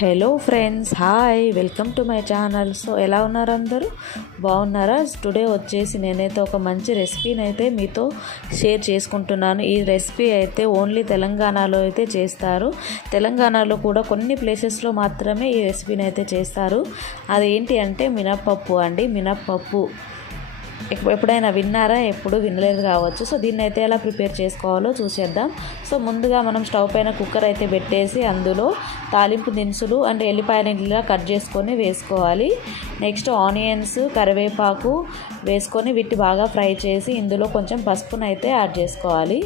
Hello friends hi welcome to my channel so ఎలా ఉన్నారు అందరూ? బాగున్నారా? టుడే వచ్చేసి నేనైతే ఒక మంచి రెసిపీని అయితే మీతో షేర్ చేసుకుంటున్నాను. ఈ రెసిపీ అయితే ఓన్లీ తెలంగాణలో అయితే చేస్తారు. తెలంగాణలో కూడా కొన్ని ప్లేసెస్లో మాత్రమే ఈ రెసిపీని అయితే చేస్తారు. అదేంటి అంటే మినప్పప్పు అండి. మినప్పప్పు. ఎప్పుడైనా విన్నారా? ఎప్పుడు వినలేదు కావచ్చు. సో దీన్ని అయితే ఎలా ప్రిపేర్ చేసుకోవాలో చూసేద్దాం. సో ముందుగా మనం స్టవ్ పైన కుక్కర్ అయితే పెట్టేసి అందులో తాలింపు దినుసులు అండ్ ఎల్లిపాయలు ఇలా కట్ చేసుకొని వేసుకోవాలి. నెక్స్ట్ ఆనియన్స్ కరివేపాకు వేసుకొని వీటి బాగా ఫ్రై చేసి ఇందులో కొంచెం పసుపును అయితే యాడ్ చేసుకోవాలి.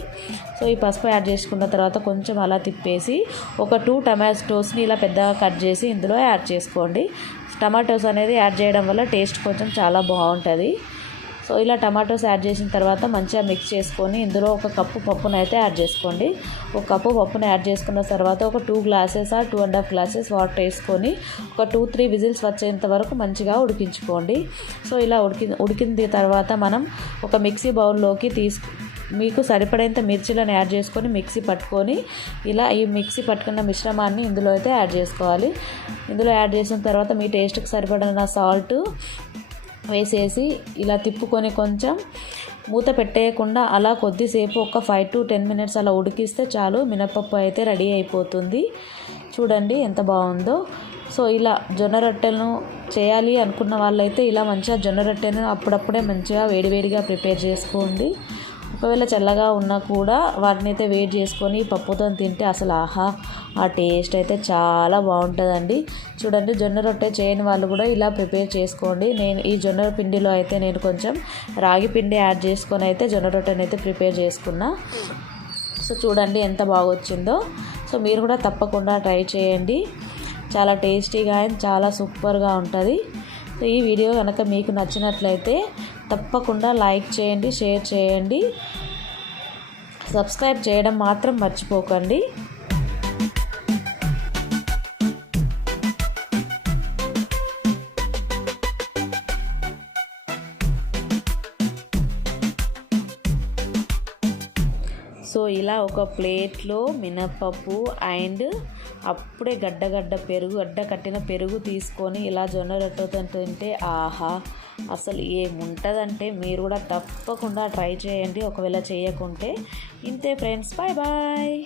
సో ఈ పసుపు యాడ్ చేసుకున్న తర్వాత కొంచెం అలా తిప్పేసి ఒక టూ టమాటోస్ని ఇలా పెద్దగా కట్ చేసి ఇందులో యాడ్ చేసుకోండి. టమాటోస్ అనేది యాడ్ చేయడం వల్ల టేస్ట్ కొంచెం చాలా బాగుంటుంది. సో ఇలా టమాటోస్ యాడ్ చేసిన తర్వాత మంచిగా మిక్స్ చేసుకొని ఇందులో ఒక కప్పు పప్పును అయితే యాడ్ చేసుకోండి. ఒక కప్పు పప్పును యాడ్ చేసుకున్న తర్వాత ఒక టూ గ్లాసెస్ ఆ two and half glasses water వేసుకొని ఒక టూ త్రీ విజిల్స్ వచ్చేంత వరకు మంచిగా ఉడికించుకోండి. సో ఇలా ఉడికి ఉడికిన తర్వాత మనం ఒక మిక్సీ బౌల్లోకి తీసుకు మీకు సరిపడేంత మిర్చిలను యాడ్ చేసుకొని మిక్సీ పట్టుకొని ఇలా ఈ మిక్సీ పట్టుకున్న మిశ్రమాన్ని ఇందులో అయితే యాడ్ చేసుకోవాలి. ఇందులో యాడ్ చేసిన తర్వాత మీ టేస్ట్కి సరిపడిన సాల్ట్ వేసేసి ఇలా తిప్పుకొని కొంచెం మూత పెట్టేయకుండా అలా కొద్దిసేపు ఒక ఫైవ్ టు టెన్ మినిట్స్ అలా ఉడికిస్తే చాలు. మినపప్పు అయితే రెడీ అయిపోతుంది. చూడండి ఎంత బాగుందో. సో ఇలా జొన్న రొట్టెలను చేయాలి అనుకున్న వాళ్ళైతే ఇలా మంచిగా జొన్న రొట్టెను అప్పుడప్పుడే మంచిగా వేడివేడిగా ప్రిపేర్ చేసుకోండి. ఒకవేళ చల్లగా ఉన్నా కూడా వాటిని అయితే వేడి చేసుకొని పప్పుతో తింటే అసలు ఆహా ఆ టేస్ట్ అయితే చాలా బాగుంటుందండి. చూడండి జొన్న రొట్టె చేయని వాళ్ళు కూడా ఇలా ప్రిపేర్ చేసుకోండి. నేను ఈ జొన్న పిండిలో అయితే నేను కొంచెం రాగి పిండి యాడ్ చేసుకొని అయితే జొన్న రొట్టెని అయితే ప్రిపేర్ చేసుకున్నా. సో చూడండి ఎంత బాగా వచ్చిందో సో మీరు కూడా తప్పకుండా ట్రై చేయండి. చాలా టేస్టీగా అండ్ చాలా సూపర్గా ఉంటుంది. సో ఈ వీడియో కనుక మీకు నచ్చినట్లయితే తప్పకుండా లైక్ చేయండి షేర్ చేయండి. సబ్స్క్రైబ్ చేయడం మాత్రం మర్చిపోకండి. సో ఇలా ఒక ప్లేట్లో మినపప్పు అండ్ అప్పుడే గడ్డ గడ్డ పెరుగు గడ్డ కట్టిన పెరుగు తీసుకొని ఇలా జొన్న రొట్టెతో తింటే ఆహా అసలు ఏముంటుందంటే మీరు కూడా తప్పకుండా ట్రై చేయండి. ఒకవేళ చేయకుంటే ఇంతే ఫ్రెండ్స్ బాయ్ బాయ్.